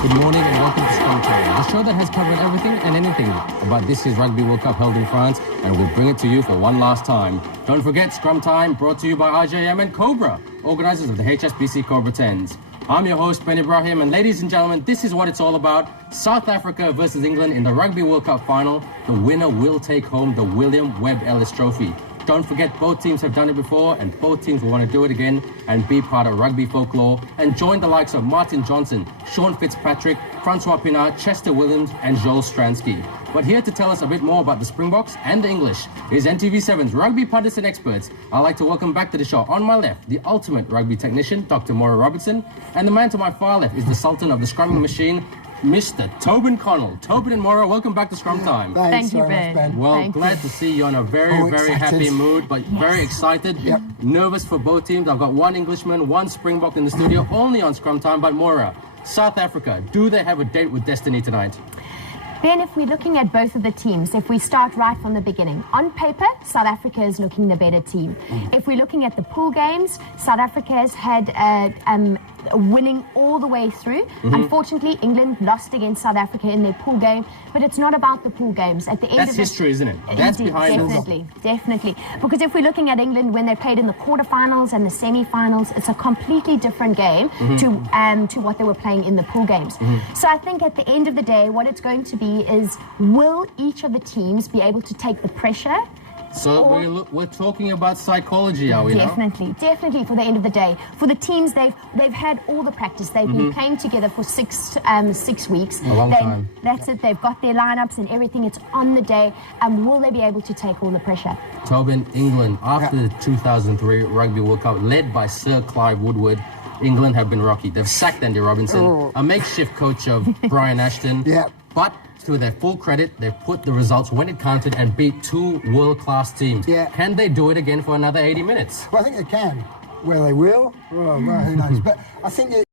Good morning and welcome to Scrum Time, the show that has covered everything and anything about this year's Rugby World Cup held in France, and we'll bring it to you for one last time. Don't forget, Scrum Time brought to you by RJM and Cobra, organisers of the HSBC Cobra 10s. I'm your host, Ben Ibrahim, and ladies and gentlemen, this is what it's all about. South Africa versus England in the Rugby World Cup final. The winner will take home the William Webb Ellis Trophy. Don't forget, both teams have done it before, and both teams will want to do it again and be part of rugby folklore and join the likes of Martin Johnson, Sean Fitzpatrick, Francois Pinard, Chester Williams and Joel Stransky. But here to tell us a bit more about the Springboks and the English is NTV7's rugby pundits and experts. I'd like to welcome back to the show, on my left, the ultimate rugby technician, Dr. Maura Robertson, and the man to my far left is the sultan of the scrumming machine, Mr. Tobin Connell. Tobin and Maura, welcome back to Scrum Time. Thank you, Ben. Well, glad to see you in a very happy mood, but very excited. Yep. Nervous for both teams. I've got one Englishman, one Springbok in the studio, only on Scrum Time. But Maura, South Africa, do they have a date with destiny tonight? Ben, if we're looking at both of the teams, if we start right from the beginning, on paper, South Africa is looking the better team. If we're looking at the pool games, South Africa has had winning all the way through. Unfortunately, England lost against South Africa in their pool game, but it's not about the pool games. At the end That's of history, isn't it? That's behind us. Definitely. Because if we're looking at England when they played in the quarterfinals and the semi-finals, it's a completely different game to what they were playing in the pool games. So I think at the end of the day, what it's going to be is, will each of the teams be able to take the pressure? So we're talking about psychology, are we? Definitely for the end of the day. For the teams, they've had all the practice. They've been playing together for 6 weeks. A long time. That's it. They've got their lineups and everything. It's on the day. And will they be able to take all the pressure? Tobin, England, after the 2003 Rugby World Cup, led by Sir Clive Woodward, England have been rocky. They've sacked Andy Robinson, a makeshift coach of Brian Ashton. But to their full credit, they've put the results when it counted and beat 2 world-class teams. Can they do it again for another 80 minutes? Well, I think they can. Where they will, well, who knows. But I think